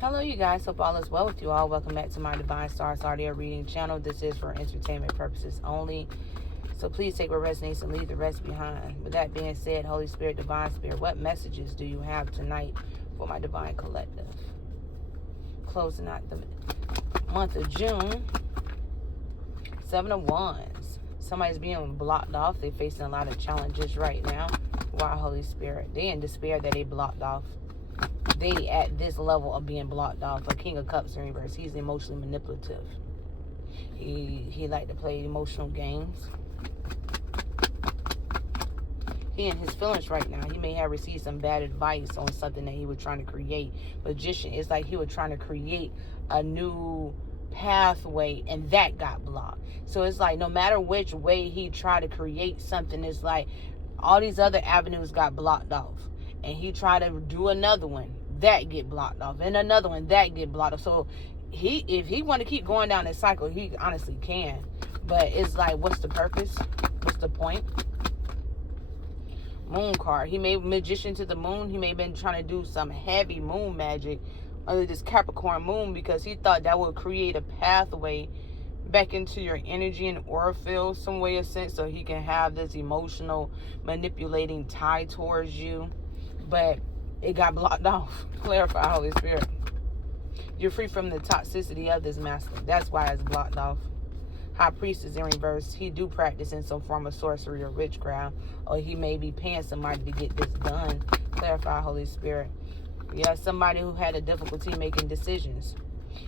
Hello, you guys. Hope all is well with you all. Welcome back to my Divine Stars Audio Reading channel. This is for entertainment purposes only. So please take what resonates and leave the rest behind. With that being said, Holy Spirit, Divine Spirit, what messages do you have tonight for my Divine Collective? Closing out the month of June. 7 of Wands. Somebody's being blocked off. They're facing a lot of challenges right now. Why, Holy Spirit? They're in despair that they blocked off. They at this level of being blocked off. A King of Cups in reverse. He's emotionally manipulative. He like to play emotional games. He in his feelings right now. He may have received some bad advice on something that he was trying to create. Magician, it's like he was trying to create a new pathway and that got blocked. So it's like no matter which way he tried to create something, it's like all these other avenues got blocked off. And he tried to do another one, that get blocked off, and another one, that get blocked off. So if he want to keep going down this cycle, he honestly can. But it's like, what's the purpose? What's the point? Moon card. He may be magician to the moon. He may have been trying to do some heavy moon magic under this Capricorn moon because he thought that would create a pathway back into your energy and aura field some way of sense, so he can have this emotional manipulating tie towards you. But it got blocked off. Clarify, Holy Spirit. You're free from the toxicity of this master. That's why it's blocked off. High Priestess in reverse. He do practice in some form of sorcery or witchcraft. Or he may be paying somebody to get this done. Clarify, Holy Spirit. Yeah, somebody who had a difficulty making decisions.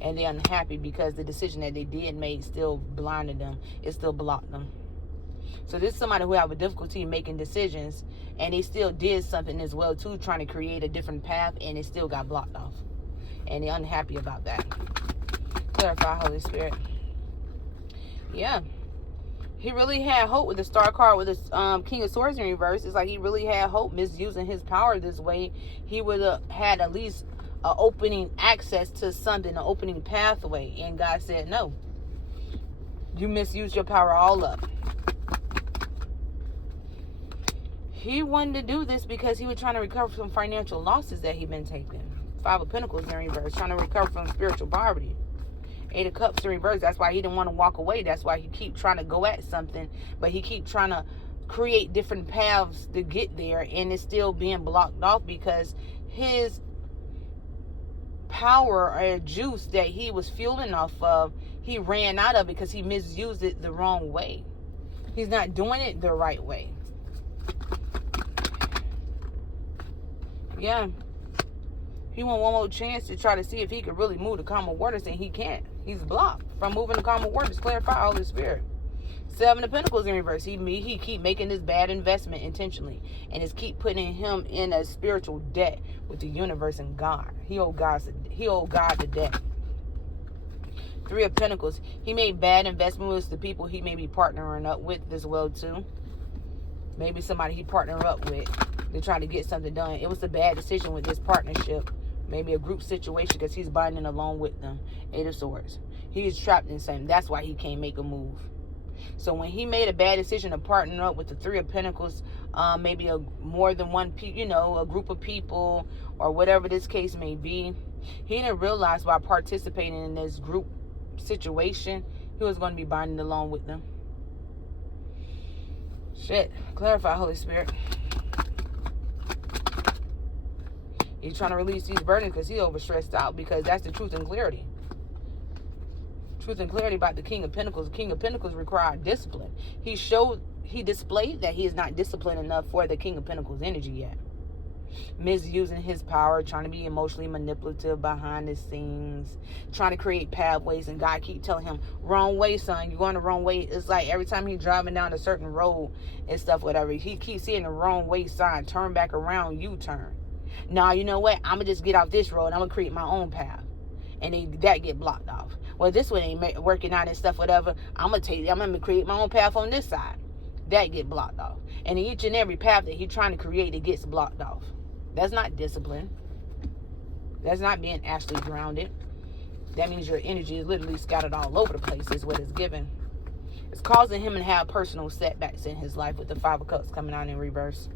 And they're unhappy because the decision that they did make still blinded them. It still blocked them. So this is somebody who have a difficulty making decisions, and they still did something as well too, trying to create a different path, and it still got blocked off. And they're unhappy about that. Clarify, Holy Spirit. Yeah. He really had hope with the Star card with this King of Swords in reverse. It's like he really had hope misusing his power this way. He would have had at least an opening access to something, an opening pathway. And God said, no. You misused your power all up. He wanted to do this because he was trying to recover from financial losses that he'd been taking. 5 of Pentacles in reverse, trying to recover from spiritual poverty. 8 of Cups in reverse, that's why he didn't want to walk away. That's why he keep trying to go at something, but he keep trying to create different paths to get there, and it's still being blocked off because his power or juice that he was fueling off of, he ran out of because he misused it the wrong way. He's not doing it the right way. Yeah. He want one more chance to try to see if he could really move the calmer waters, and he can't. He's blocked from moving the calmer waters. Clarify, Holy Spirit. 7 of Pentacles in reverse. He keep making this bad investment intentionally, and it's keep putting him in a spiritual debt with the universe and God. He owed God the debt. 3 of Pentacles. He made bad investments with the people he may be partnering up with as well too. Maybe somebody he partnered up with. They're trying to get something done. It was a bad decision with this partnership. Maybe a group situation because he's binding along with them. 8 of Swords. He's trapped in something. That's why he can't make a move. So when he made a bad decision to partner up with the 3 of Pentacles, maybe more than one, a group of people or whatever this case may be, he didn't realize by participating in this group situation, he was going to be binding along with them. Shit. Clarify, Holy Spirit. He's trying to release these burdens because he's overstressed out, because that's the truth and clarity. Truth and clarity about the King of Pentacles. The King of Pentacles required discipline. He displayed that he is not disciplined enough for the King of Pentacles energy yet. Misusing his power, trying to be emotionally manipulative behind the scenes, trying to create pathways, and God keep telling him, wrong way, son, you're going the wrong way. It's like every time he's driving down a certain road and stuff, whatever, he keeps seeing the wrong way sign, turn back around, U-turn. Now, you know what? I'm going to just get off this road and I'm going to create my own path. And then that get blocked off. Well, this one ain't working out and stuff, whatever. I'm going to create my own path on this side. That get blocked off. And each and every path that he's trying to create, it gets blocked off. That's not discipline. That's not being actually grounded. That means your energy is literally scattered all over the place is what it's given. It's causing him to have personal setbacks in his life with the 5 of Cups coming out in reverse.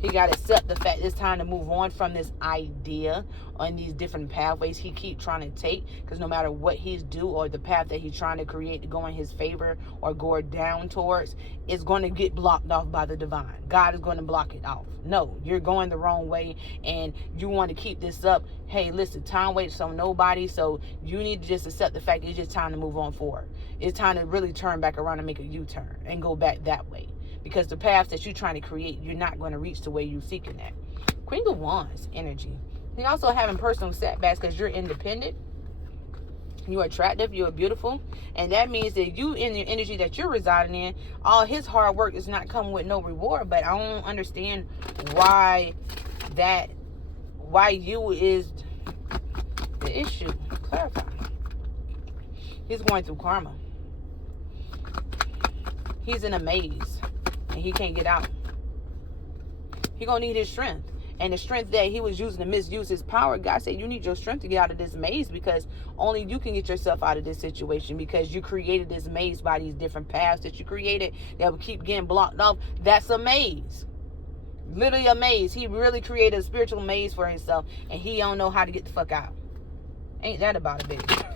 He got to accept the fact it's time to move on from this idea on these different pathways he keep trying to take. Because no matter what he's do or the path that he's trying to create to go in his favor or go down towards, it's going to get blocked off by the divine. God is going to block it off. No, you're going the wrong way and you want to keep this up. Hey, listen, time waits on nobody. So you need to just accept the fact it's just time to move on forward. It's time to really turn back around and make a U-turn and go back that way. Because the path that you're trying to create, you're not going to reach the way you're seeking that. Queen of Wands energy. You're also having personal setbacks because you're independent. You're attractive. You're beautiful. And that means that you, in the energy that you're residing in, all his hard work is not coming with no reward. But I don't understand why you is the issue. Clarify. He's going through karma. He's in a maze. And he can't get out. He gonna need his strength. And the strength that he was using to misuse his power, God said you need your strength to get out of this maze, because only you can get yourself out of this situation, because you created this maze by these different paths that you created that will keep getting blocked off. That's a maze. Literally a maze. He really created a spiritual maze for himself, and he don't know how to get the fuck out. Ain't that about a bitch?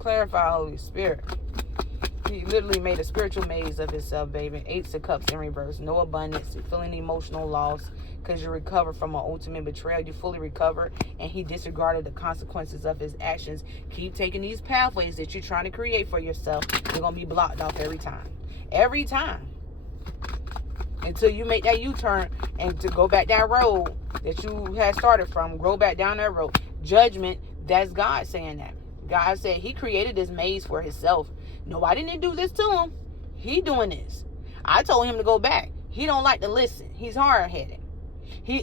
Clarify, Holy Spirit. He literally made a spiritual maze of himself, baby. Eight of Cups in reverse. No abundance. You're feeling emotional loss because you recovered from an ultimate betrayal. You fully recovered, and he disregarded the consequences of his actions. Keep taking these pathways that you're trying to create for yourself. You're going to be blocked off every time. Every time. Until you make that U-turn and to go back that road that you had started from. Go back down that road. Judgment, that's God saying that. God said he created this maze for himself. Nobody didn't do this to him. He doing this. I told him to go back. He don't like to listen. He's hard-headed.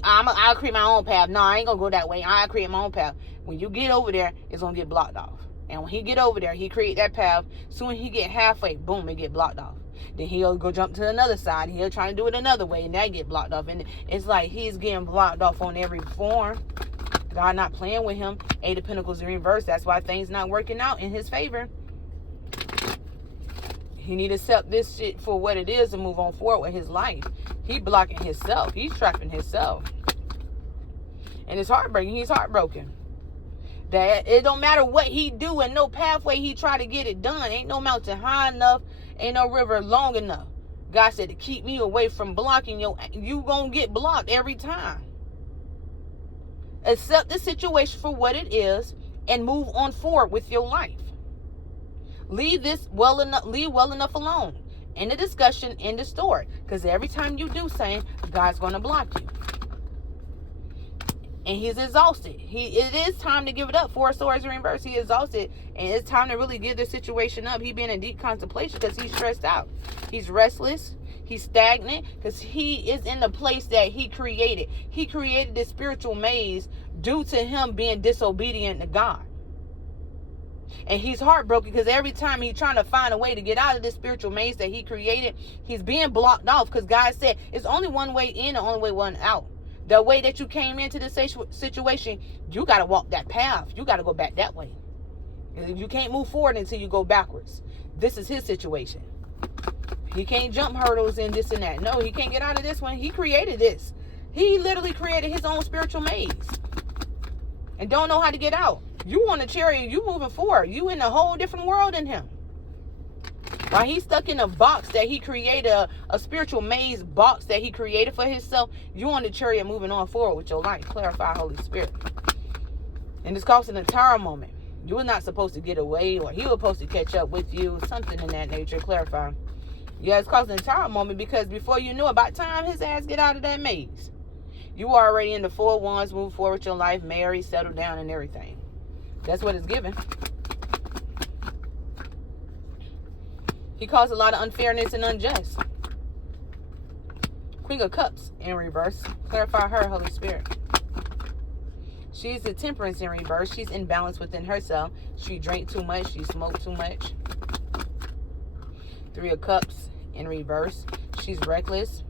I'll create my own path. No, I ain't gonna go that way. I'll create my own path. When you get over there, it's gonna get blocked off. And when he get over there, he create that path. Soon he get halfway, boom, it get blocked off. Then he'll go jump to another side. He'll try to do it another way, and that get blocked off. And it's like he's getting blocked off on every form. God not playing with him. Eight of Pentacles in reverse. That's why things not working out in his favor. He need to accept this shit for what it is and move on forward with his life. He blocking himself. He's trapping himself. And it's heartbreaking. He's heartbroken. That it don't matter what he do and no pathway he try to get it done. Ain't no mountain high enough. Ain't no river long enough. God said to keep me away from blocking you gonna get blocked every time. Accept the situation for what it is and move on forward with your life. Leave well enough alone. In the discussion, in the story. Because every time you do something, God's going to block you. And he's exhausted. It is time to give it up. Four of Swords in reverse. He exhausted. And it's time to really give the situation up. He been in deep contemplation because he's stressed out. He's restless. He's stagnant because he is in the place that he created. He created this spiritual maze due to him being disobedient to God. And he's heartbroken because every time he's trying to find a way to get out of this spiritual maze that he created, he's being blocked off because God said it's only one way in and only way one out. The way that you came into this situation, you got to walk that path. You got to go back that way. You can't move forward until you go backwards. This is his situation. He can't jump hurdles and this and that. No, he can't get out of this one. He created this. He literally created his own spiritual maze and don't know how to get out. You on a chariot, you moving forward. You in a whole different world than him. While he's stuck in a box that he created, a spiritual maze box that he created for himself, you on the chariot moving on forward with your life. Clarify, Holy Spirit. And it's causing a tower moment. You were not supposed to get away, or he was supposed to catch up with you. Something in that nature. Clarify. Yeah, it's causing a tower moment because before you knew, about time his ass get out of that maze. You are already in the 4 of Wands, moving forward with your life, married, settled down, and everything. That's what it's given. He caused a lot of unfairness and unjust. Queen of Cups in reverse. Clarify her, Holy Spirit. She's the Temperance in reverse. She's imbalanced within herself. She drank too much. She smoked too much. 3 of Cups in reverse. She's reckless.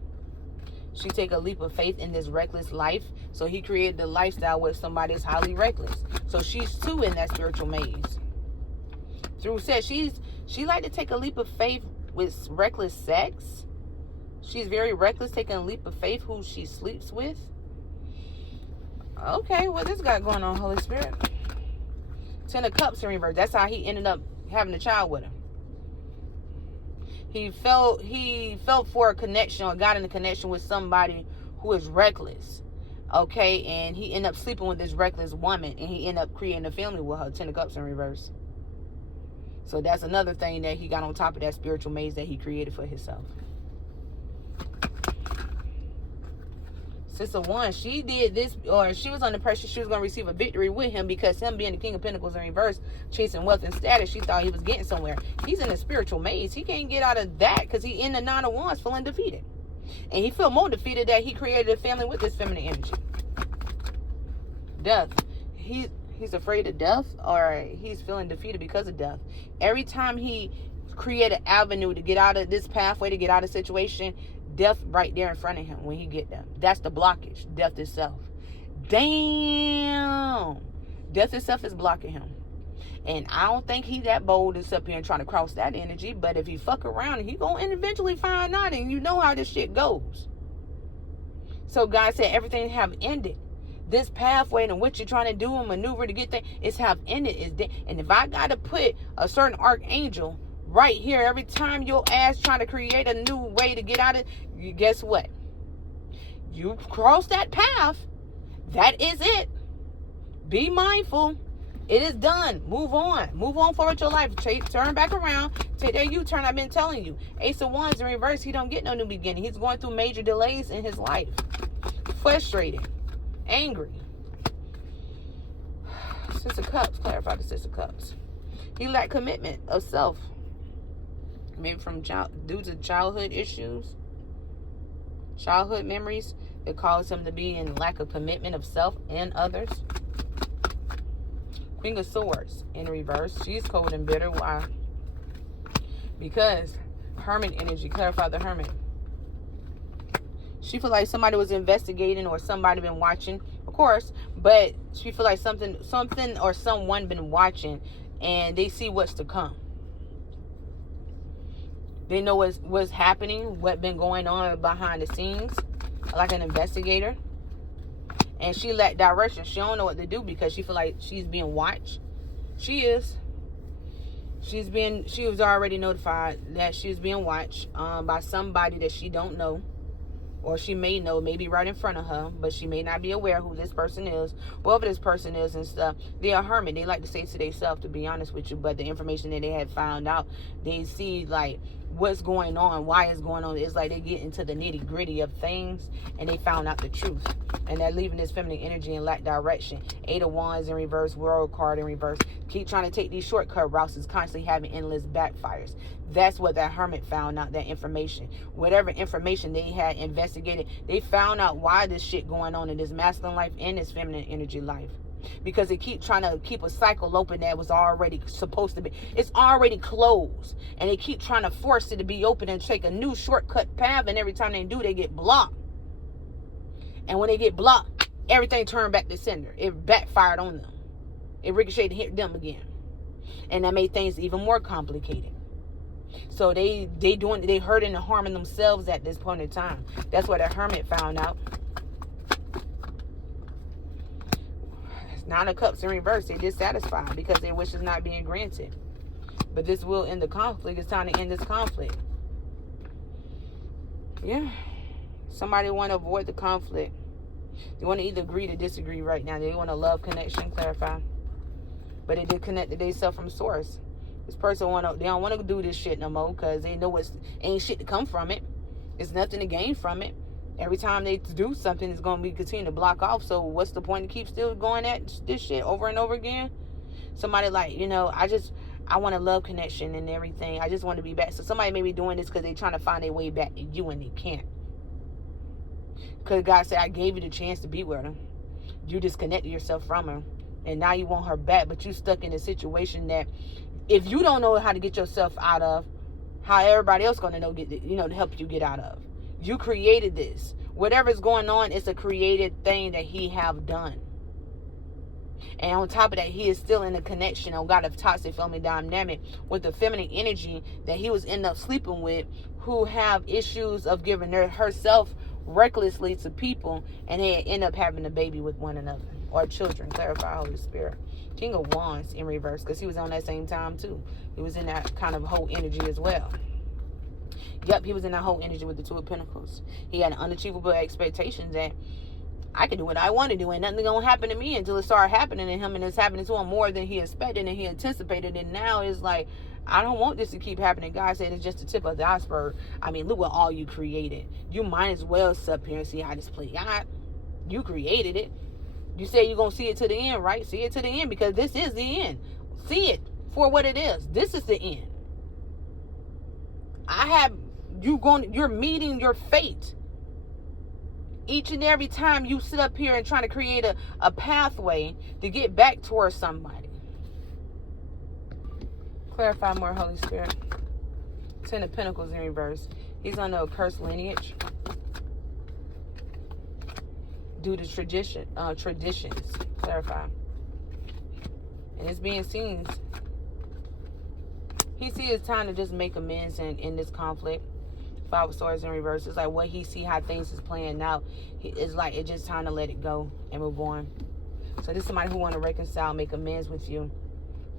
She take a leap of faith in this reckless life. So he created the lifestyle where somebody is highly reckless. So she's too in that spiritual maze. Through sex, she like to take a leap of faith with reckless sex. She's very reckless, taking a leap of faith who she sleeps with. Okay, what this got going on, Holy Spirit? 10 of Cups in reverse. That's how he ended up having a child with her. He felt for a connection, or got in a connection with somebody who is reckless. Okay, and he ended up sleeping with this reckless woman, and he ended up creating a family with her. 10 of Cups in reverse. So that's another thing that he got on top of that spiritual maze that he created for himself. Sister One, she did this, or she was under pressure. She was going to receive a victory with him, because him being the King of Pentacles in reverse, chasing wealth and status, she thought he was getting somewhere. He's in a spiritual maze. He can't get out of that, because he in the Nine of Wands feeling defeated. And he felt more defeated that he created a family with this feminine energy. Death. He's afraid of death, or he's feeling defeated because of death. Every time he create an avenue to get out of this pathway, to get out of the situation, death right there in front of him when he get there. That's the blockage. Death itself. Damn. Death itself is blocking him. And I don't think he that bold to sit up here and trying to cross that energy. But if he fuck around, he gonna eventually find out. And you know how this shit goes. So God said everything have ended. This pathway and what you're trying to do and maneuver to get there, it's have ended. Is dead. And if I got to put a certain archangel right here every time your ass trying to create a new way to get out of it, guess what? You cross that path. That is it. Be mindful. It is done. Move on. Move on forward your life. Turn back around. Take that U-turn I've been telling you. Ace of Wands in reverse. He don't get no new beginning. He's going through major delays in his life. Frustrated. Angry. Six of Cups. Clarify the Six of Cups. He lacked commitment of self. Maybe from due to childhood issues. Childhood memories that cause him to be in lack of commitment of self and others. Queen of Swords in reverse. She's cold and bitter. Why? Because Hermit energy. Clarify the Hermit. She feel like somebody was investigating, or somebody been watching, of course, but she feel like something or someone been watching, and they see what's to come. They know what's happening, what been going on behind the scenes, like an investigator. And she lacked direction. She don't know what to do because she feel like she's being watched. She is. She was already notified that she's being watched by somebody that she don't know. Or she may know, maybe right in front of her, but she may not be aware who this person is, whoever this person is and stuff. They're a hermit. They like to say to themselves, to be honest with you, but the information that they had found out, they see like what's going on, why it's going on. It's like they get into the nitty gritty of things, and they found out the truth. And they're leaving this feminine energy in lack direction. Eight of Wands in reverse, World card in reverse. Keep trying to take these shortcut routes is constantly having endless backfires. That's what that hermit found out, that information. Whatever information they had investigated, they found out why this shit going on in this masculine life and this feminine energy life. Because they keep trying to keep a cycle open that was already supposed to be. It's already closed. And they keep trying to force it to be open and take a new shortcut path. And every time they do, they get blocked. And when they get blocked, everything turned back to sender. It backfired on them. It ricocheted and hit them again. And that made things even more complicated. So they hurting and harming themselves at this point in time. That's what a hermit found out. Nine of Cups in reverse. They're dissatisfied because their wish is not being granted. But this will end the conflict. It's time to end this conflict. Yeah. Somebody want to avoid the conflict. They want to either agree to disagree right now. They want a love connection. Clarify. But they disconnected themselves from source. This person they don't want to do this shit no more because they know ain't shit to come from it. It's nothing to gain from it. Every time they do something, it's going to be continue to block off. So what's the point to keep still going at this shit over and over again? Somebody like, I want a love connection and everything. I just want to be back. So somebody may be doing this because they're trying to find their way back to you and they can't. Because God said, I gave you the chance to be with her. You disconnected yourself from her. And now you want her back, but you stuck in a situation that if you don't know how to get yourself out of, how everybody else going to know, to help you get out of. You created this. Whatever's going on, it's a created thing that he have done. And on top of that, he is still in a connection, oh God, of toxic family dynamic with the feminine energy that he was end up sleeping with, who have issues of giving herself recklessly to people, and they end up having a baby with one another, or children. Clarify, Holy Spirit. King of Wands in reverse, because he was on that same time too. He was in that kind of whole energy as well. Yep, he was in that whole energy with the Two of Pentacles. He had unachievable expectations that I can do what I want to do, and nothing gonna happen to me until it started happening to him, and it's happening to him more than he expected and he anticipated. And now it's like, I don't want this to keep happening. God said it's just the tip of the iceberg. I mean, look what all you created. You might as well sit up here and see how this plays out. You created it. You say you're gonna see it to the end, right? See it to the end, because this is the end. See it for what it is. This is the end. You're meeting your fate. Each and every time you sit up here and try to create a pathway to get back towards somebody. Clarify more, Holy Spirit. Ten of Pentacles in reverse. He's under a cursed lineage due to traditions. Clarify. And it's being seen. He sees it's time to just make amends in this conflict. Five of Swords in reverse. It's like what he see how things is playing out. It's like it's just time to let it go and move on. So this is somebody who want to reconcile, make amends with you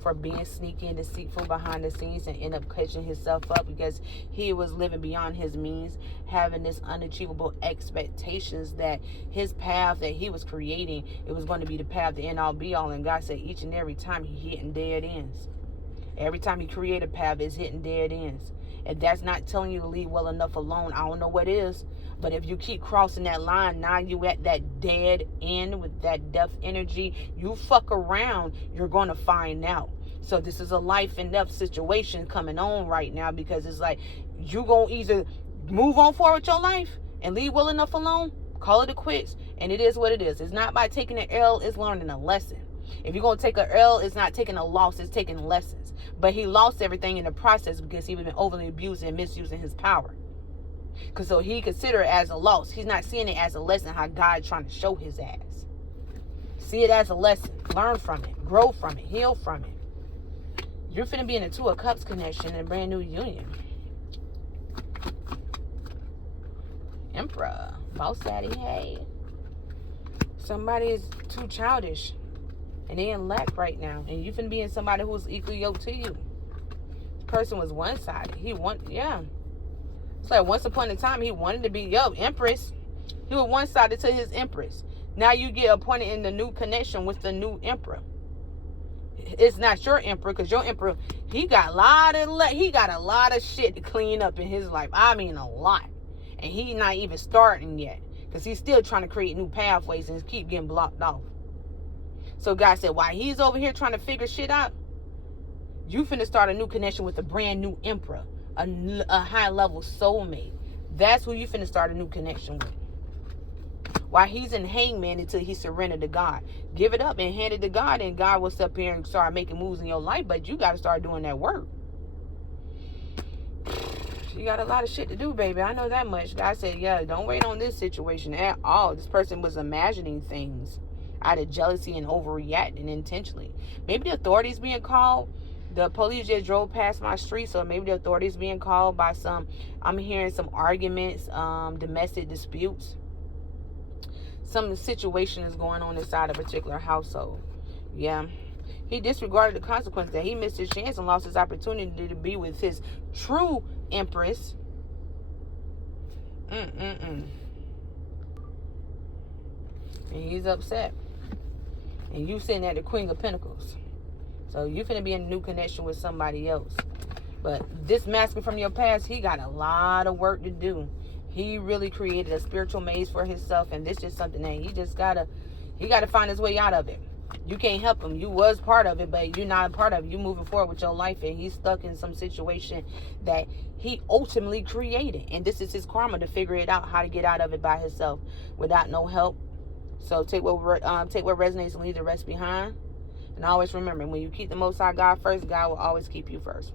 for being sneaky and deceitful behind the scenes, and end up catching himself up because he was living beyond his means, having this unachievable expectations that his path that he was creating, it was going to be the path, the end all be all. And God said each and every time he hitting dead ends. Every time he create a path, it's hitting dead ends. And that's not telling you to leave well enough alone. I don't know what is. But if you keep crossing that line, now you at that dead end with that death energy. You fuck around, you're going to find out. So this is a life and death situation coming on right now, because it's like you going to either move on forward with your life and leave well enough alone, call it a quits. And it is what it is. It's not by taking an L, it's learning a lesson. If you're going to take an L, it's not taking a loss, it's taking lessons. But he lost everything in the process because he was been overly abusing and misusing his power. Because so he considered it as a loss. He's not seeing it as a lesson, how God's trying to show his ass. See it as a lesson. Learn from it. Grow from it. Heal from it. You're finna be in a Two of Cups connection in a brand new union. Emperor. Boss daddy, hey. Somebody is too childish. And they in lack right now. And you finna be in somebody who's equally yoked to you. This person was one-sided. It's like once upon a time, he wanted to be, Empress. He was one-sided to his Empress. Now you get appointed in the new connection with the new Emperor. It's not your Emperor, because your Emperor, he got a lot of shit to clean up in his life. I mean, a lot. And he not even starting yet, because he's still trying to create new pathways and keep getting blocked off. So God said, while he's over here trying to figure shit out, you finna start a new connection with a brand new Emperor, a high-level soulmate. That's who you finna start a new connection with. While he's in hangman until he surrendered to God. Give it up and hand it to God, and God will step here and start making moves in your life, but you got to start doing that work. You got a lot of shit to do, baby. I know that much. God said, don't wait on this situation at all. This person was imagining things out of jealousy and overreacting intentionally. Maybe the authorities being called. The police just drove past my street, so maybe the authorities being called by I'm hearing some arguments, domestic disputes. Some situation is going on inside a particular household. Yeah. He disregarded the consequence that he missed his chance and lost his opportunity to be with his true Empress. And he's upset. And you sitting at the Queen of Pentacles. So you finna be in a new connection with somebody else. But this masculine from your past, he got a lot of work to do. He really created a spiritual maze for himself, and this is something that he gotta find his way out of it. You can't help him. You was part of it, but you're not a part of it. You moving forward with your life, and he's stuck in some situation that he ultimately created. And this is his karma to figure it out, how to get out of it by himself without no help. So take what resonates and leave the rest behind. And always remember, when you keep the Most High God first, God will always keep you first.